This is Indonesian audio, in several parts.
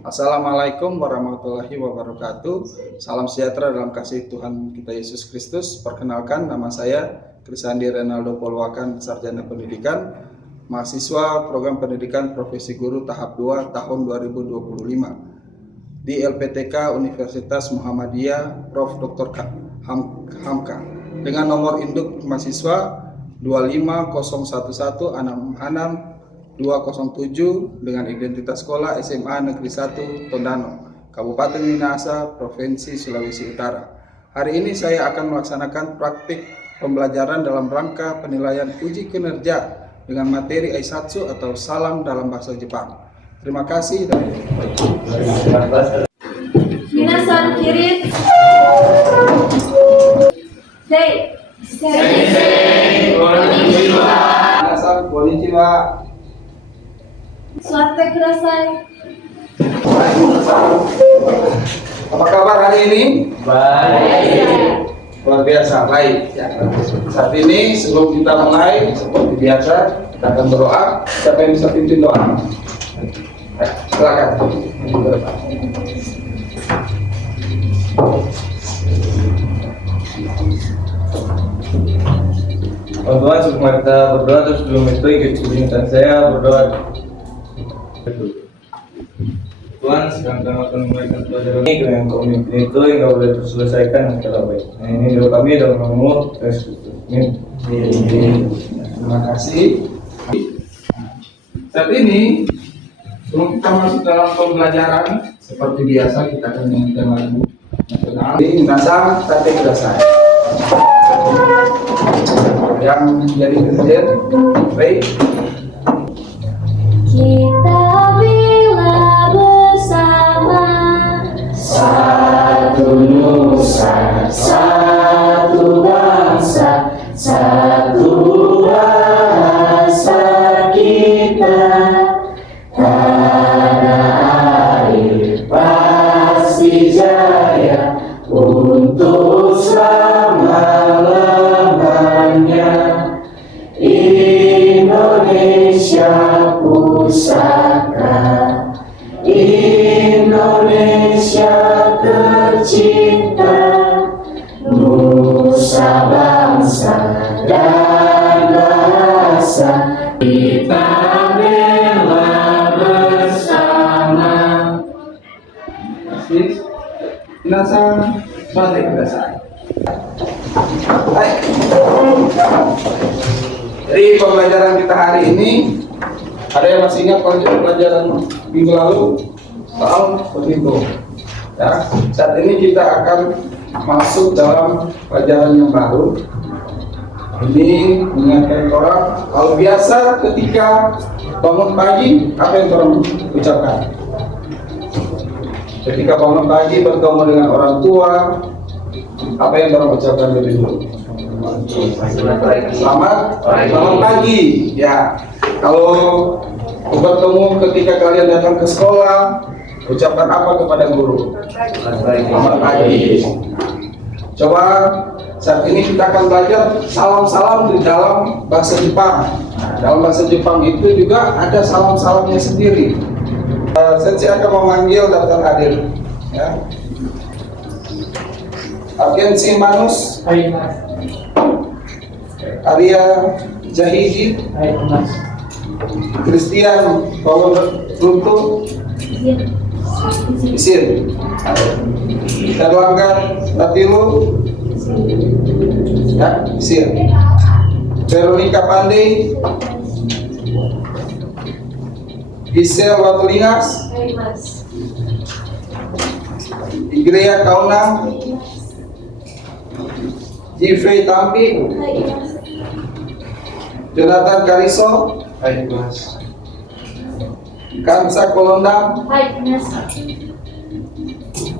Assalamualaikum warahmatullahi wabarakatuh. Salam sejahtera dalam kasih Tuhan kita Yesus Kristus. Perkenalkan, nama saya Krisandi Renaldo Polwakan, Sarjana Pendidikan, mahasiswa Program Pendidikan Profesi Guru tahap 2 tahun 2025 di LPTK Universitas Muhammadiyah Prof. Dr. Hamka dengan nomor induk mahasiswa 2501166 207 dengan identitas sekolah SMA Negeri 1 Tondano, Kabupaten Minahasa, Provinsi Sulawesi Utara. Hari ini saya akan melaksanakan praktik pembelajaran dalam rangka penilaian uji kinerja dengan materi Aisatsu atau salam dalam bahasa Jepang. Terima kasih dan Minasan kirit. Sei. Minasan konnichiwa. Suate kudasai. Apa kabar hari ini? Baik. Luar biasa, baik. Saat ini sebelum kita mulai, seperti biasa, kita akan berdoa. Siapa yang bisa pimpin doa? Silakan. Teman-teman, sebelum kita berdoa, terus sebelum itu izinkan saya berdoa. Tuhan, sedang kami akan memberikan pelajaran ini yang kau mimpin itu yang kau boleh terselesaikan secara baik. Nah, ini doa kami dalam nama Yesus Kristus. Amin. Terima kasih. Saat ini, sebelum kita masuk dalam pembelajaran, seperti biasa kita akan menyanyikan lagu nasional. Ini Minasan Tate Kudasai. Yang menjadi presiden, baik. Kita bila bersama, satu nusa, satu bangsa, satu bahasa kita. Tanah air pasti jaya untuk selama-lamanya. Indonesia pusaka, Indonesia tercinta, nusa bangsa dan bahasa kita bela bersama. Minasan Tate Kudasai. Baik. Jadi pembelajaran kita hari ini, ada yang masih ingat pelajaran minggu lalu soal berhitung? Ya, saat ini kita akan masuk dalam pelajaran yang baru. Ini mengingatkan orang, kalau biasa ketika bangun pagi, apa yang orang ucapkan? Ketika bangun pagi bertemu dengan orang tua, apa yang orang ucapkan lebih dulu? Selamat pagi. Ya, kalau bertemu ketika kalian datang ke sekolah, ucapkan apa kepada guru? Selamat pagi. Coba saat ini kita akan belajar salam-salam di dalam bahasa Jepang. Nah, dalam bahasa Jepang itu juga ada salam-salamnya sendiri. Sensei akan memanggil daftar hadir. Ya. Agensi Manus, Arya Jahidi, Christian Paul Runtu, Isin, Erlangga Ratilu, ya, Isin, Veronica Pandey, Gisel Watulingas, Igrea Kauna, Jeffrey Tampi, Jonathan Kariso, Kamsa Kolondam,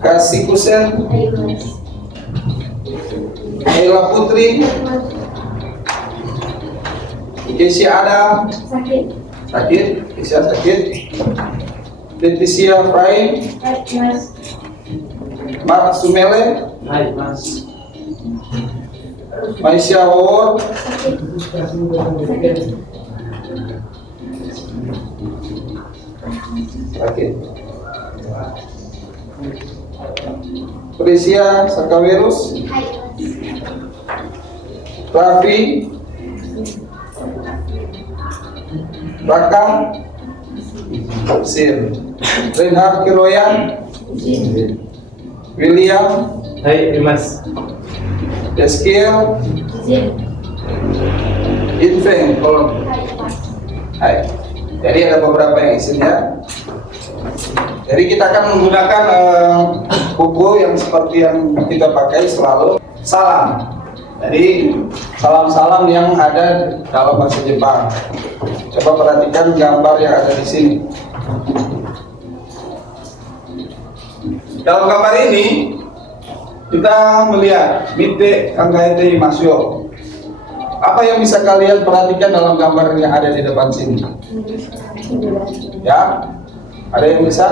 Kasih Kusen, Ayla Putri, Kesia Adam, sakit, Kesia sakit, Leticia Frai, Mark Sumele, Maisha Wawor, sakit. Prisia Sakawerus, Raffi, Raka, Sir, Reinhard Kiroyan, William, Hai, Dimas. Deskiel, Infeng, tolong. Hai. Jadi ada beberapa yang isinya. Jadi kita akan menggunakan buku yang seperti yang kita pakai selalu. Salam. Jadi salam-salam yang ada dalam bahasa Jepang. Coba perhatikan gambar yang ada di sini. Dalam gambar ini kita melihat Mite Kangaete Masyo. Apa yang bisa kalian perhatikan dalam gambar yang ada di depan sini? Ya, ada yang bisa?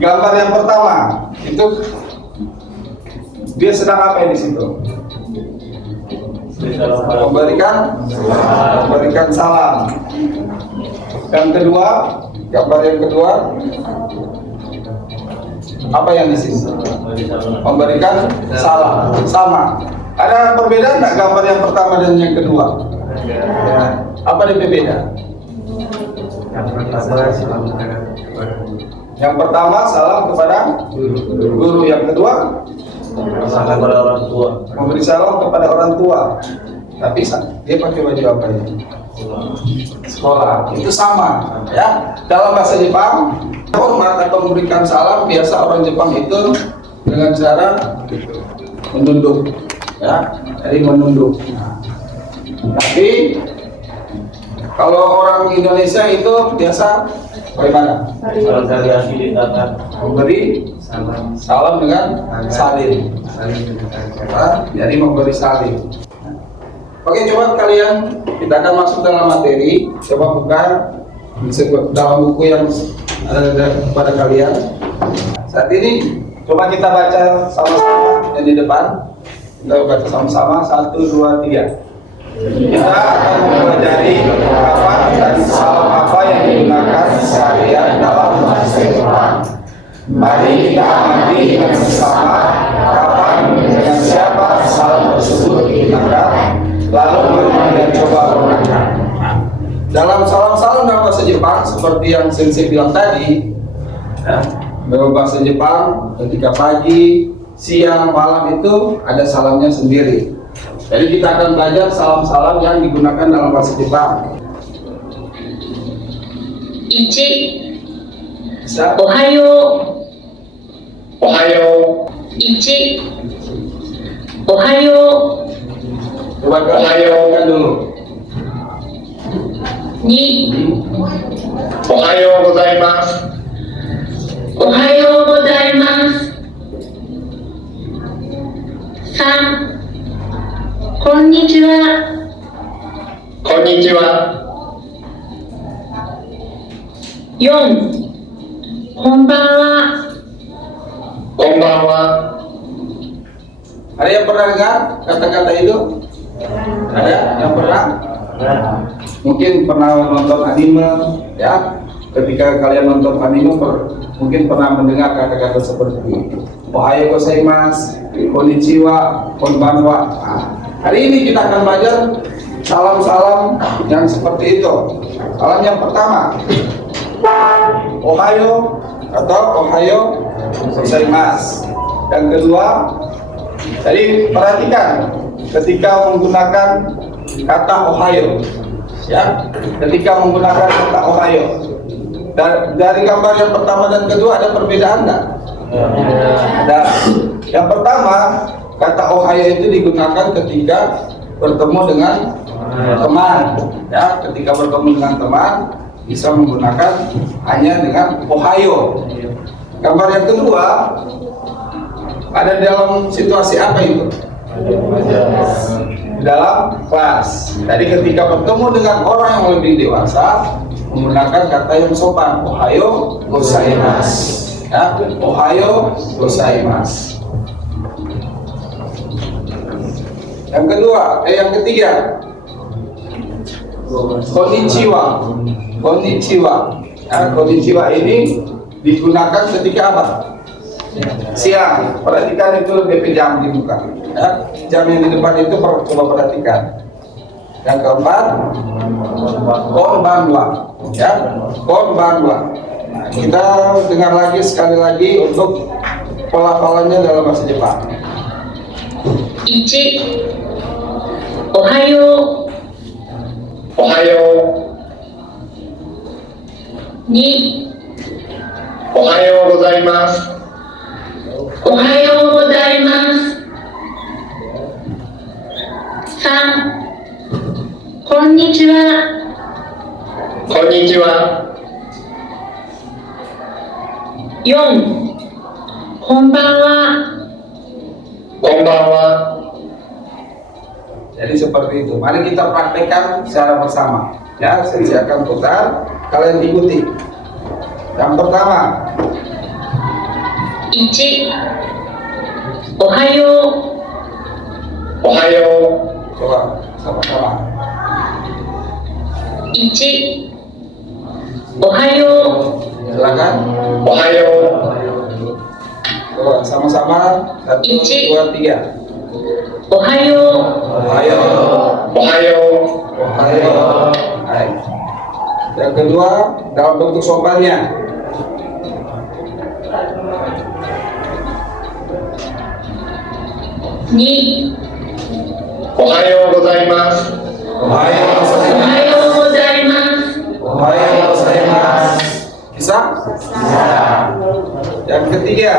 Gambar yang pertama itu dia sedang apa di situ? Memberikan salam. Yang kedua, gambar yang kedua, apa yang di sini? Memberikan salam. Sama. Ada perbedaan nggak gambar yang pertama dan yang kedua? Apa yang berbeda? Yang pertama salam kepada guru, yang kedua Salam kepada orang tua. memberi salam kepada orang tua. Tapi dia pakai baju apa ini? Sekolah. Itu sama, ya. Dalam bahasa Jepang, hormat atau memberikan salam biasa orang Jepang itu dengan cara menunduk, ya. Jadi menunduk. Tapi kalau orang Indonesia itu biasa bagaimana? Kalau dari asli dikatakan Memberi salam dengan salim. Jadi memberi salim. Oke, coba kalian, kita akan masuk dalam materi. Coba buka dalam buku yang ada kepada kalian. Saat ini coba kita baca sama-sama yang di depan. Kita baca sama-sama 1, 2, 3. Kita akan mempelajari kapan dan salam apa yang digunakan seharian dalam bahasa Jepang. Mari kita amati dengan bersama kapan dengan siapa salam tersebut digunakan, lalu mari kita coba gunakan. Dalam salam-salam dalam bahasa Jepang seperti yang Sensei bilang tadi, dalam bahasa Jepang ketika pagi, siang, malam itu ada salamnya sendiri. Jadi kita akan belajar salam-salam yang digunakan dalam bahasa Jepang. 1、 Bisa? おはよう。おはよう。 1、おはよ Coba ke kan dulu. う。2、おはようございます。おはようございます。3、こんにちは。こんにちは。 4、こんばんは。こんばんは。Ada yang pernah dengar kata-kata itu? Ada yang pernah? Mungkin pernah nonton anime, ya. Ketika kalian nonton anime, mungkin pernah mendengar kata-kata seperti itu. Ohayo gozaimasu, konnichiwa, konbanwa. Nah, hari ini kita akan belajar salam-salam yang seperti itu. Salam yang pertama, Ohayo atau Ohayo gozaimasu. Yang kedua, jadi perhatikan ketika menggunakan kata Ohayo, ya, ketika menggunakan kata Ohayo. Dari gambar yang pertama dan kedua ada perbedaan nggak? Ada. Yang pertama, kata Ohayo itu digunakan ketika bertemu dengan teman, ya, ketika bertemu dengan teman bisa menggunakan hanya dengan Ohayo. Gambar yang kedua ada dalam situasi apa itu? Dalam kelas. Jadi ketika bertemu dengan orang yang lebih dewasa menggunakan kata yang sopan, Ohayo gozaimasu. Ya, Ohayo gozaimasu. Yang kedua, yang ketiga, konnichiwa. Konnichiwa. Konnichiwa ini digunakan ketika apa? Siang. Perhatikan itu DP jam di muka. Ya. Jam yang di depan itu coba perhatikan. Yang keempat, konbanwa. Ya, konbanwa. Nah, kita dengar lagi sekali lagi untuk pelafalannya dalam bahasa Jepang. 1、おはよおはよう。2、う。おはようございます。おはようございます。3、こんにちは。こんにちは。 4、こんばんは。こんばんは。 Jadi seperti itu. Mari kita praktekkan secara bersama. Ya, saya akan putar, kalian ikuti. Yang pertama, 1、おはよう。おはよ coba sama-sama. 1、おはよ Silakan. う。おはよ Coba sama-sama. 1, 2, 3. う。おはよ Ayo. う。おはよ Ayo. Ayo. Yang kedua, dalam bentuk sopannya. う。2、う。おはようございます。 Ohayo お gozaimasu. はようございます。 Ohayo gozaimasu. Bisa? Yang ketiga,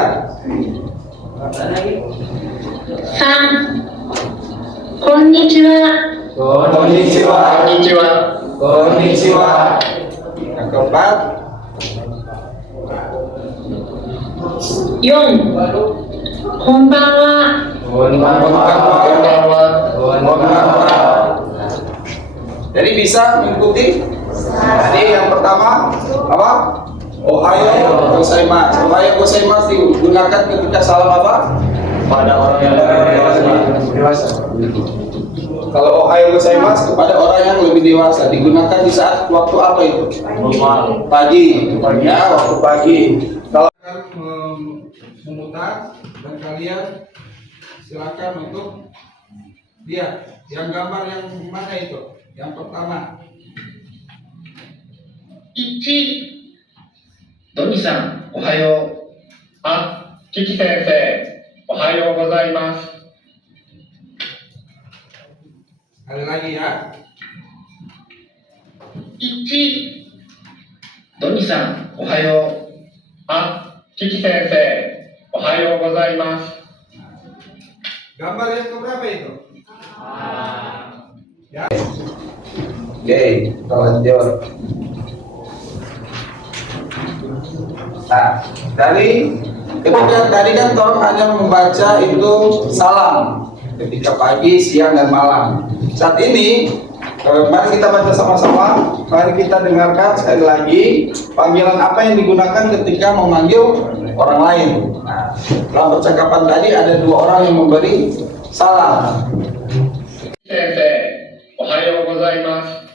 3、こんにちは。 konnichiwa. こんにちは。 Konnichiwa. Yang keempat, 4、こんばんは。 konbanwa. こんばんは。 Konbanwa. Jadi bisa mengikuti. Jadi yang pertama apa? Ohayo gozaimasu. Ohayo gozaimasu digunakan ketika salam apa? Pada orang yang dewasa. Kalau ohayo gozaimasu kepada orang yang lebih dewasa digunakan di saat waktu apa itu? Pagi. Ya, waktu pagi. Kalau memutar dan kalian silakan untuk lihat yang gambar yang mana itu? Yang pertama. 1、ドニさん、おはよう。あ、キキ先生、おはようございます。 Sekali lagi ya. 1、ドニさん、おはよう。あ、キキ先生、おはようございます。 Gambar yang keberapa itu? Ya. Oke, kita lanjut. Nah, ketika tadi kan tolong hanya membaca itu salam ketika pagi, siang, dan malam. Saat ini, mari kita baca sama-sama. Mari kita dengarkan sekali lagi panggilan apa yang digunakan ketika memanggil orang lain. Nah, dalam percakapan tadi ada dua orang yang memberi salam. 先生、おはようございます。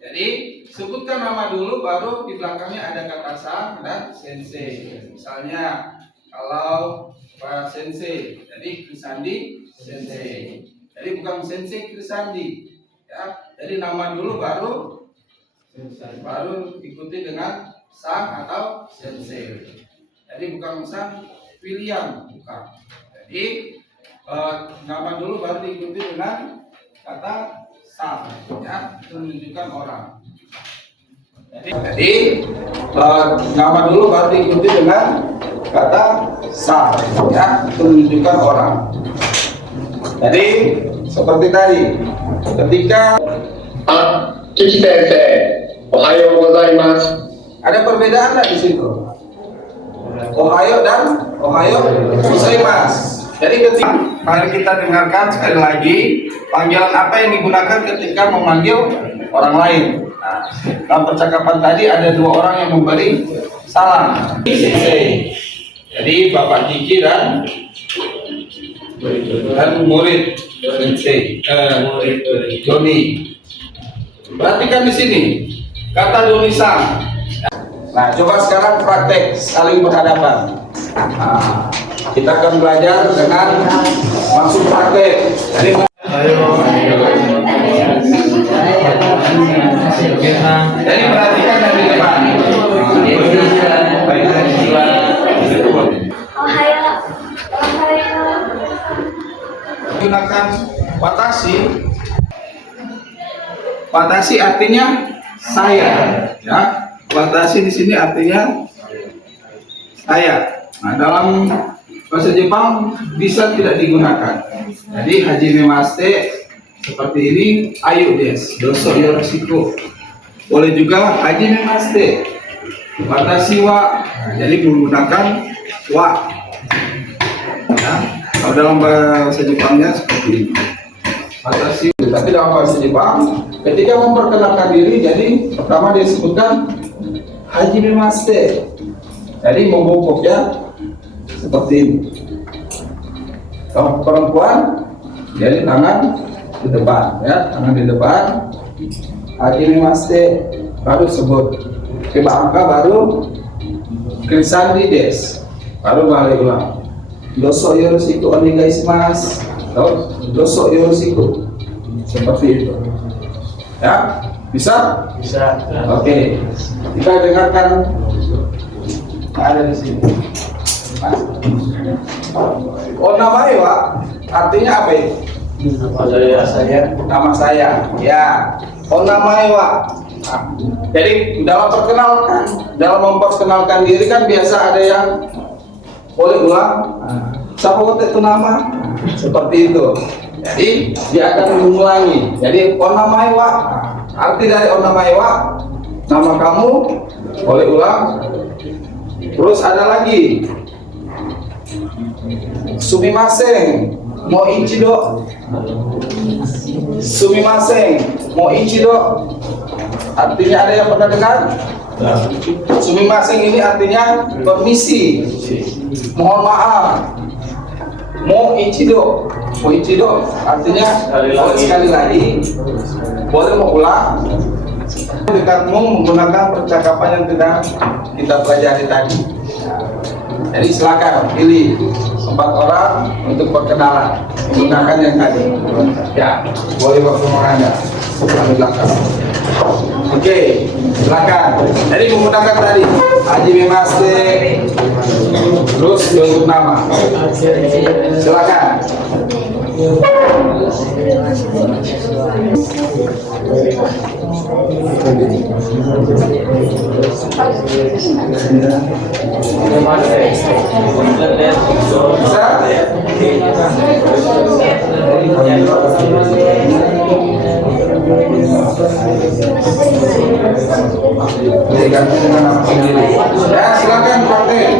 Jadi sebutkan nama dulu, baru di belakangnya ada kata sang dan sensei. Misalnya kalau Pak Sensei, jadi Krisandi Sensei. Jadi bukan Sensei Krisandi, ya. Jadi nama dulu baru ikuti dengan sang atau Sensei. Jadi bukan sang William, bukan. Jadi nama dulu baru diikuti dengan kata sang, ya, itu menunjukkan orang. Jadi nama dulu baru diikuti dengan kata sang, ya, itu menunjukkan orang. Jadi seperti tadi, ketika あ、キキ先生、おはようございます。 ada perbedaan nggak di situ? Ohayo dan Ohayo gozaimasu. Jadi ketika mari kita dengarkan sekali lagi panggilan apa yang digunakan ketika memanggil orang lain. Nah, dalam percakapan tadi ada dua orang yang memberi salam. Sensei. Jadi Bapak Kiki dan murid Sensei, Joni. Perhatikan di sini. Kata Donisan. Nah, coba sekarang praktek saling berhadapan. Nah, kita akan belajar dengan langsung praktek. Jadi, perhatikan dari depan. Ohayo. Ohayo. Gunakan watashi. Watashi artinya saya, ya. Watashi di sini artinya saya. Nah, dalam bahasa Jepang bisa tidak digunakan. Jadi hajimemashite seperti ini, ayo des, doso yoroshiku. Boleh juga hajimemashite, watashi wa. Jadi menggunakan wa. Ya, kalau dalam bahasa Jepangnya seperti ini. Watashi, tapi dalam bahasa Jepang ketika memperkenalkan diri, jadi pertama dia sebutkan hajimemashite. Jadi membungkuknya seperti ini. Kalau perempuan, jadi tangan di depan, ya, tangan di depan. Hajimemashite, baru sebut. Coba angka baru Krisandi des, baru balik ulang. Doso yoroshiku onegaishimasu. Doso yoroshiku. Seperti itu. Ya, bisa? Bisa. Oke. Kita dengarkan ada di sini. Onamae wa artinya apa itu? Nama saya. Ya. Onamae wa. Nah, jadi dalam memperkenalkan diri kan biasa ada yang boleh ulang. Siapa waktu itu nama? Seperti itu. Jadi dia akan mengulangi. Jadi onamae wa. Arti dari onamae wa, nama kamu, boleh ulang. Terus ada lagi sumimasen, mo ichido. Sumimasen, mo ichido. Artinya ada yang pernah dengar? Sumimasen ini artinya permisi, mohon maaf. Mo ichido, artinya sekali lagi. Boleh mau ulang. Dekatmu menggunakan percakapan yang sedang kita pelajari tadi. Jadi silakan pilih 4 orang untuk perkenalan menggunakan yang tadi. Ya, boleh waktu Anda di belakang. Oke, silakan. Jadi menggunakan tadi hajimemashite, terus untuk nama. Silakan. Diganti dengan nama sendiri. Ya, silakan praktek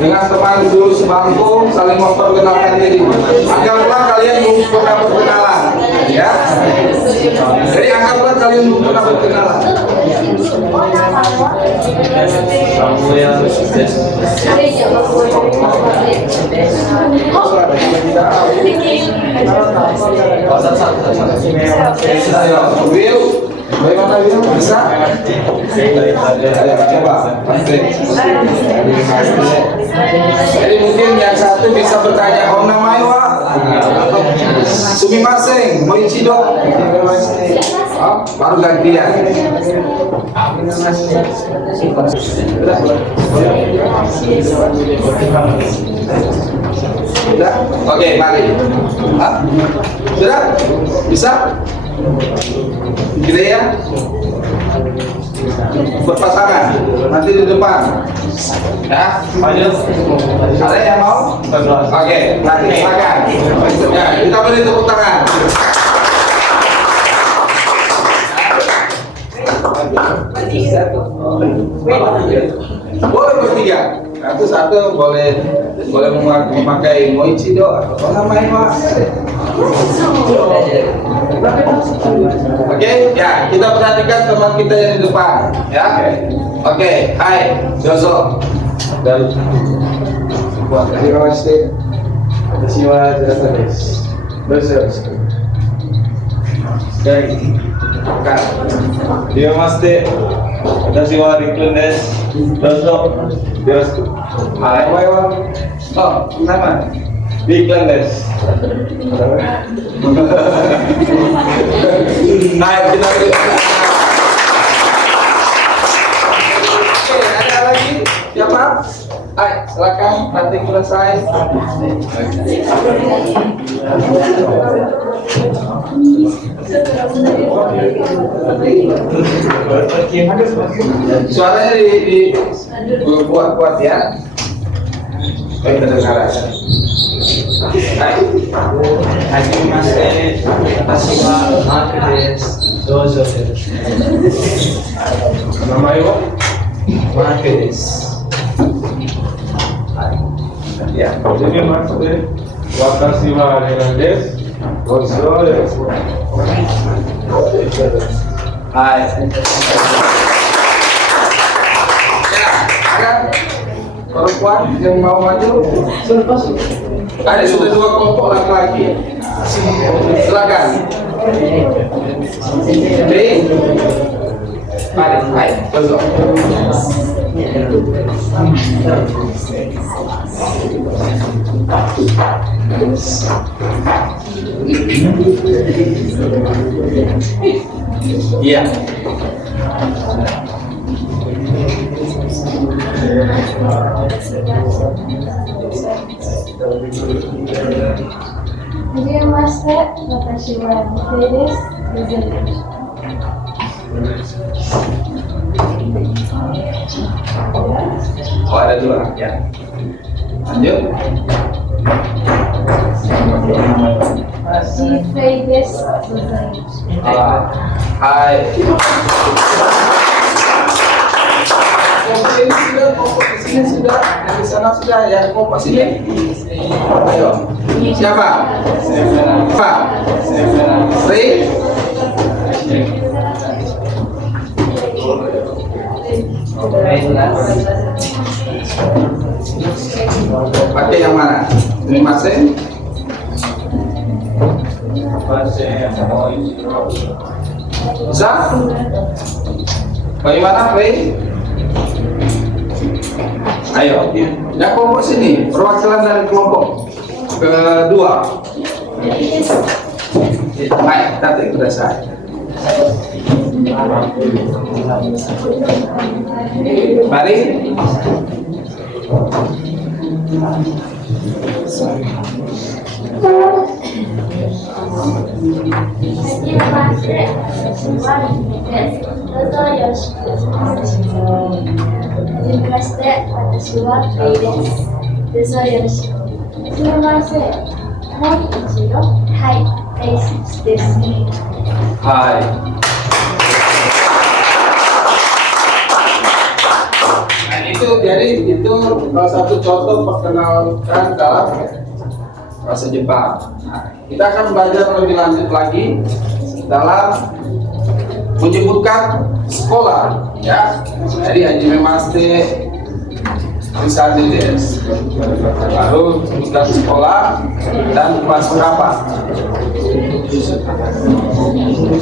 dengan teman dulu sebangku, saling memperkenalkan diri. Anggaplah kalian belum pernah berkenalan, ya. Jadi anggaplah kalian belum pernah berkenalan. Will, bagaimana Will? Bisa? Ayo coba, praktek. Jadi mungkin yang satu bisa bertanya, onamae wa sumimasen, mo ichido. Oh, baru gantian. Sudah? Oke, mari. Hah? Sudah? Bisa? Gila ya? Berpasangan, nanti di depan. Ya, maju. Ada yang mau? Oke, nanti silakan. Ya, kita beri tepuk tangan. Boleh bertiga. Satu boleh memakai moichido atau onamae wa. Oke, ya kita perhatikan teman kita yang di depan, ya. Oke, hai, Joso. Dan Hiroshi, Watashi wa Jirasan desu. Dozo. Kan. Namaste. Watashi wa Rikun desu. Dozo. Yoroshiku. Hai, oh, nama. Rikun desu. Naik kita. Oke, ada lagi? Siapa? Hai, silakan nanti selesai. Suaranya di kuat ya. Baik terdengar. Hai. Hajimemashite, watashi wa Mark desu. Dozo desu. Nama ibu? Mark desu. Ya. Namaste. Watashi wa Renan desu. Dozo desu. Hai. Ya, ada perempuan yang mau maju? Ada sudah 2 kelompok laki-laki. Silakan. Oke. Mari, hai, Dozo. Iya. Hajimemashite, watashi wa Mifei desu. Dozo desu. Oh, ada 2 ya. Lanjut. Mifei desu. Dozo desu. Hai. Kelompok di sini sudah, yang di sana sudah, yang kelompok sini. Ayo. Siapa? Pak. Sri. Pakai yang mana? Ini masing. Bisa? Bagaimana, Rey? Ayo, yang kelompok sini, perwakilan dari kelompok kedua. Baik, nanti sudah saya. Mari. Hajimemashite, watashi wa Mifei desu. Dozo yoroshiku. Hajimemashite, watashi wa Mifei desu. Dozo yoroshiku. Hajimemashite. もう一度。はい、大好きです。 Hai. Nah, itu jadi itu salah satu contoh perkenalkan dalam bahasa Jepang. Nah, kita akan belajar lebih lanjut lagi dalam menyebutkan sekolah, ya. Jadi hajimemashite, Risade desu. Lalu sebutkan sekolah dan kelas berapa.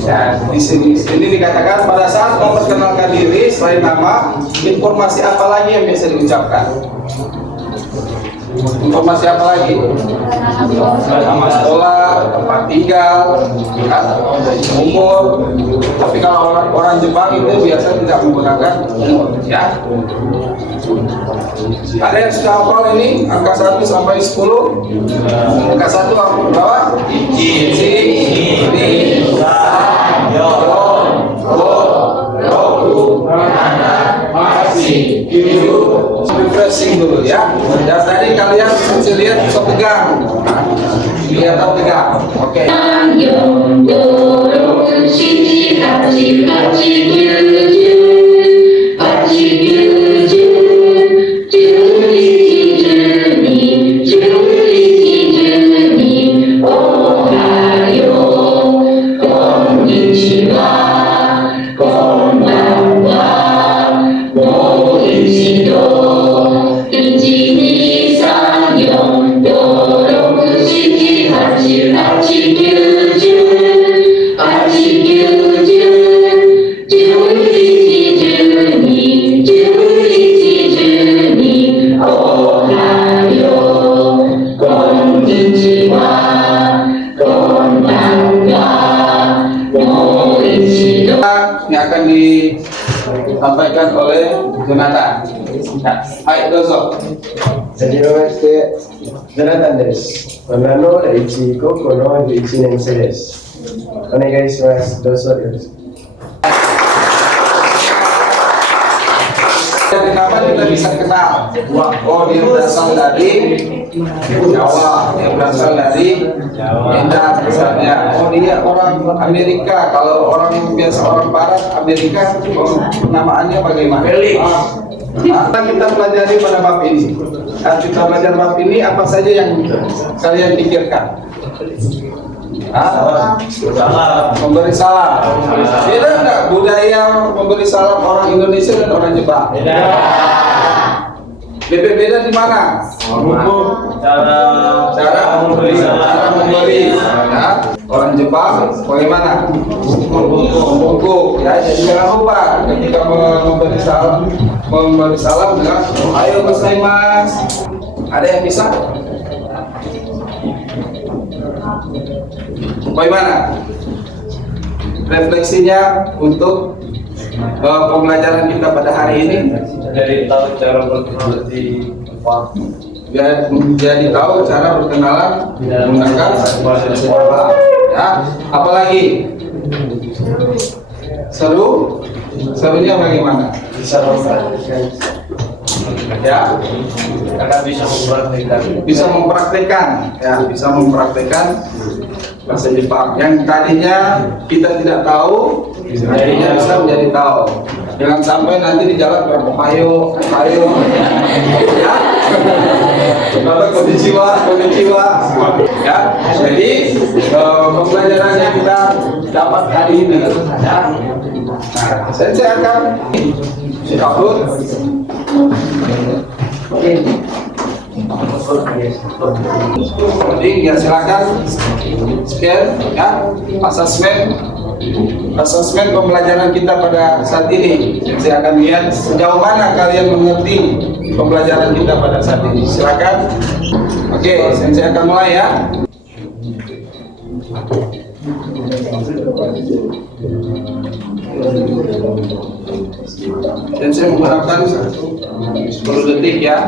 Ya, di sini dikatakan pada saat memperkenalkan diri selain nama, informasi apa lagi yang biasa diucapkan? Informasi apa lagi? Nama sekolah, tempat tinggal, ya, umur. Tapi kalau orang Jepang itu biasa tidak menggunakan umur, ya. Ada yang sudah hafal ini angka 1 sampai 10? Angka 1 hafal berapa? 1, 2, 3, 4, 5, 6, 7, 8, 9, 10. Refreshing dulu ya. Dan tadi kalian bisa lihat bisa pegang. Lihat atau pegang. Oke. 3、4、5、6、7、8、8、9、10、8、9、10、11、12、11、12、おはよう、こんにちは、こんばんは、もう一度、1、2、3、4、5、6、7、8、8、9、10、8、9、10、yang akan disampaikan oleh Jonathan. Ayo, dozo. はじめまして、ジョナタンです。女の第一高校の11年生です。お願いします。どうぞよろしく。 Kenapa kita bisa kenal? Oh, dia berasal dari Jawa, dia berasal dari Medan misalnya. Oh, dia orang Amerika. Kalau orang biasa orang Barat Amerika, penamaannya bagaimana? Kita pelajari pada bab ini. Saat kita belajar bab ini, apa saja yang kalian pikirkan? Memberi salam. Beda enggak budaya memberi salam orang Indonesia dan orang Jepang? Beda. Beda di mana? Cara memberi. Ya. Orang Jepang bagaimana? Membungkuk. Ya, jadi jangan lupa ketika memberi salam dengan ayo gozaimasu. Ada yang bisa? Bagaimana refleksinya untuk pembelajaran kita pada hari ini? Jadi tahu cara berkenalan di Jepang. Jadi tahu cara berkenalan menggunakan bahasa Jepang. Ya, apalagi seru? Serunya bagaimana? Bisa memperhatikan. Ya, Karena bisa mempraktikkan. bisa mempraktekkan bahasa Jepang. Yang tadinya kita tidak tahu, jadinya bisa menjadi tahu. Jangan sampai nanti di jalan ohayo, ya. Kalau konnichiwa, ya. Jadi pembelajaran yang kita dapat hari ini, ya. Nah, saya akan kabut. Jadi ya silakan scan ya asesmen pembelajaran kita pada saat ini. Saya akan lihat sejauh mana kalian mengerti pembelajaran kita pada saat ini. Silakan. Oke, saya akan mulai ya. Dan saya mengharapkan 10 detik ya.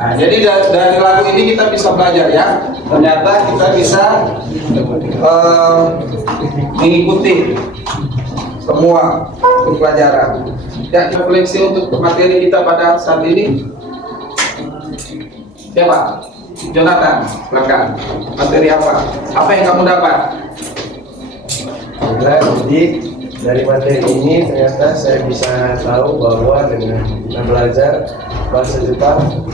Nah, jadi dari lagu ini kita bisa belajar ya. Ternyata kita bisa mengikuti semua pelajaran. Ya, refleksi untuk materi kita pada saat ini. Siapa? Jonathan, silakan. Materi apa? Apa yang kamu dapat? Jadi dari materi ini ternyata saya bisa tahu bahwa dengan kita belajar bahasa Jepang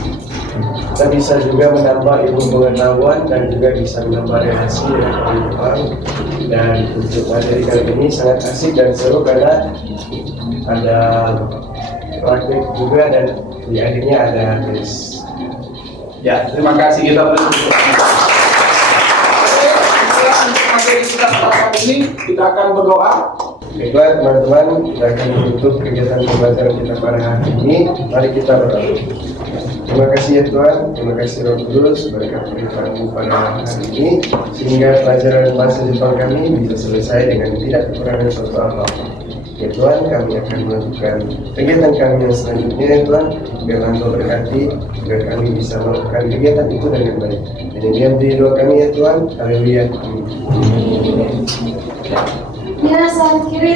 kita bisa juga menambah ilmu pengetahuan dan juga bisa menambah relasi dengan orang Jepang. Dan untuk materi kali ini sangat asik dan seru karena ada praktik juga dan di akhirnya ada tes. Ya, terima kasih kita bersyukur. Materi kita pada ini kita akan berdoa. Baiklah teman-teman, kita akan menutup kegiatan pembelajaran kita pada hari ini. Mari kita berdoa. Terima kasih ya Tuhan, terima kasih Roh Kudus berkat firman-Mu pada hari ini sehingga pelajaran bahasa Jepang kami bisa selesai dengan tidak kekurangan suatu apa-apa. Ya Tuhan, kami akan melakukan kegiatan kami yang selanjutnya ya Tuhan, biar Engkau berkati, agar kami bisa melakukan kegiatan itu dengan baik. Dan ini yang menjadi doa kami ya Tuhan, haleluya. Amin. 皆さん起立。